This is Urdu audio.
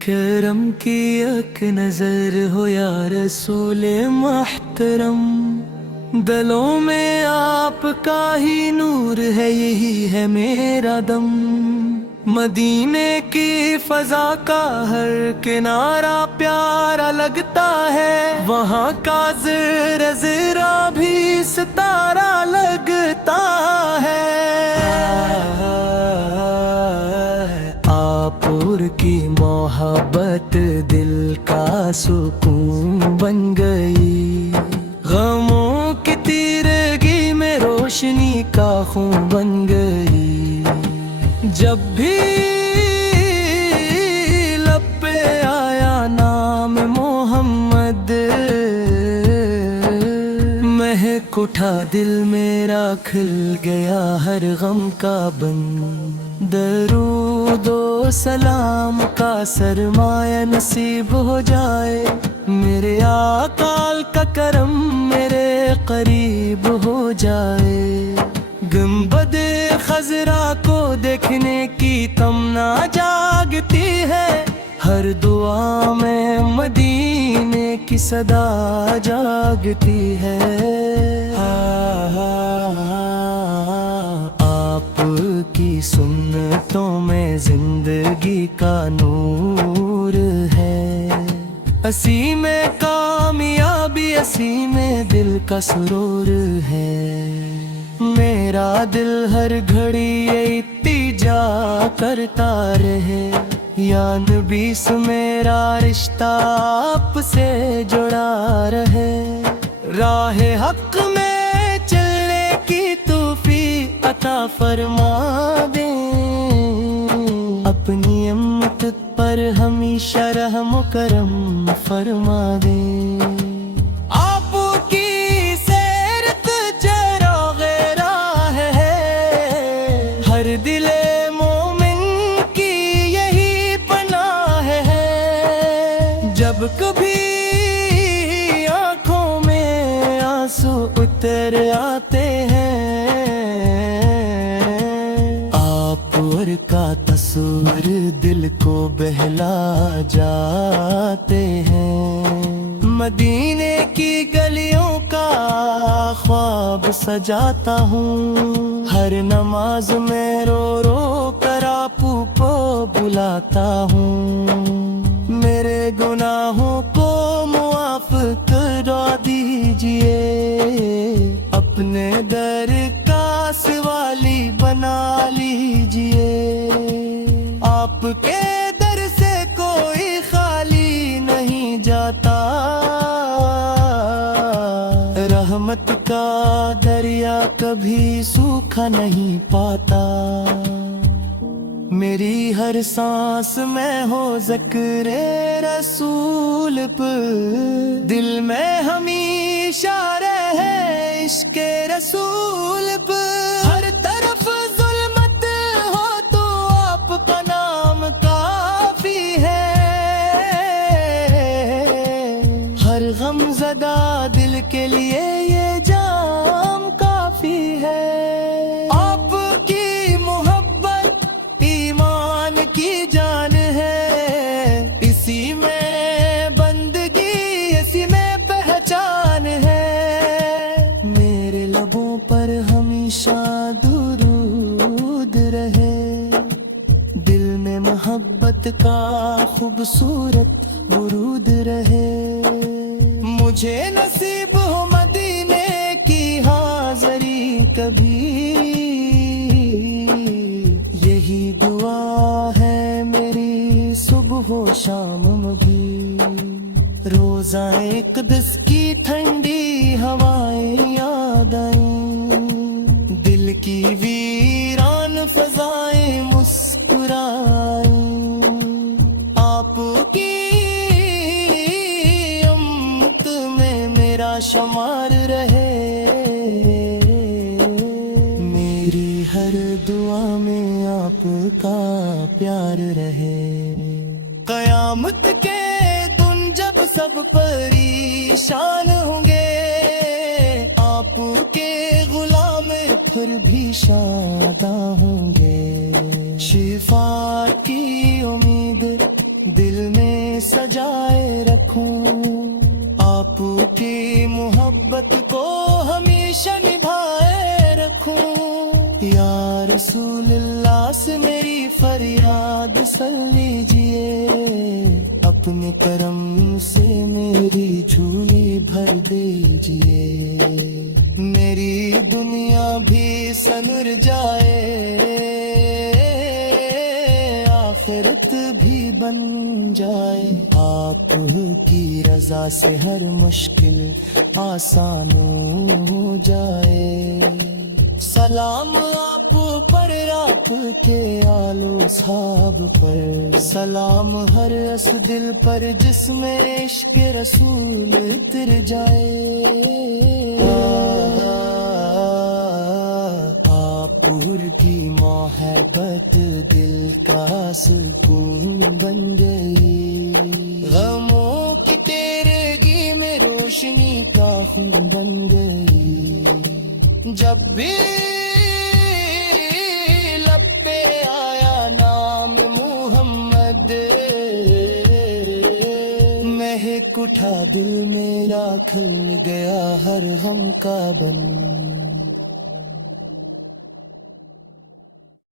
کرم کی ایک نظر ہو یا رسول محترم، دلوں میں آپ کا ہی نور ہے، یہی ہے میرا دم۔ مدینے کی فضا کا ہر کنارہ پیارا لگتا ہے، وہاں کا ذرہ ذرہ بھی ستارہ لگتا ہے۔ آپور کی محبت دل کا سکون بن گئی، غموں کی تیرگی میں روشنی کا خون بن گئی۔ جب بھی لب پہ آیا نام محمد، مہک اٹھا دل میرا، کھل گیا ہر غم کا بند۔ درود و سلام کا سرمایہ نصیب ہو جائے، میرے آقا کا کرم میرے قریب ہو جائے۔ گنبد خضرا کو دیکھنے کی تمنا جاگتی ہے، ہر دعا میں مدینے کی صدا جاگتی ہے۔ آپ کی سنتوں میں زندگی کا نور ہے، اسی میں کامیابی، اسی میں دل کا سرور ہے۔ میرا دل ہر گھڑی یہ التجا کرتا رہے، یا نبی سے میرا رشتہ آپ سے جڑا رہے۔ راہ حق میں چلنے کی توفیق عطا فرما دیں، اپنی امت پر ہمیشہ رحم و کرم فرما دیں۔ آپ کی سیرت چراغ راہ ہے، ہر دل مومن کی یہی پناہ ہے۔ جب کبھی آنکھوں میں آنسو اتر آتے ہیں، آپ کا تصور دل کو بہلا جاتے ہیں۔ مدینے کی گلیوں کا خواب سجاتا ہوں، ہر نماز میں رو رو کر آپ کو بلاتا ہوں۔ میرے گناہوں کو معاف کرا دیجئے، اپنے در کا سوالی بنا لیجئے۔ آپ کے در سے کوئی خالی نہیں جاتا، رحمت کا دریا کبھی سوکھا نہیں پاتا۔ میری ہر سانس میں ہو ذکر رسول پر، دل میں ہمیشہ رہے عشق رسول پر۔ ہر طرف ظلمت ہو تو آپ کا نام کافی ہے، ہر غم زدہ دل کے لیے یہ جام کافی ہے۔ آپ کی محبت ایمان کی جان ہے، اسی میں بندگی، اسی میں پہچان ہے۔ میرے لبوں پر ہمیشہ درود رہے، دل میں محبت کا خوبصورت ورود رہے۔ مجھے نصیب ہو مدینے کی حاضری کبھی، یہی دعا ہے میری صبح و شام بھی۔ روزہ اقدس کی ٹھنڈی ہوائیں یاد آئیں، دل کی ویران فضائیں مسکرائیں۔ آپ کی امت میں میرا شمار رہے، میری ہر دعا میں آپ کا پیار رہے۔ قیامت کے دن جب سب پریشان ہوں گے، آپ کے غلام پھر بھی شاداں ہوں گے، شفا کی امید دل میں سجائے رکھوں، آپ کی محبت کو ہمیشہ نبھائے رکھوں، یا رسول اللہ سے میری فریاد سن لیجئے، اپنے کرم سے میری جھولی بھر دیجئے، میری دنیا بھی سنور جائے، آخرت بھی بن جائے، آپ کی رضا سے ہر مشکل آسان ہو جائے، سلام آپ پر، آپ کے آل و اصحاب پر، سلام ہر اس دل پر جس میں عشق رسول اتر جائے، آپ کی محبت دل کا سکون بن گئی، غموں کی تیرگی میں روشنی کا خون بن گئی، جب بھی لب پہ آیا نام محمد، مہک اٹھا دل میرا، کھل گیا ہر غم کا بن۔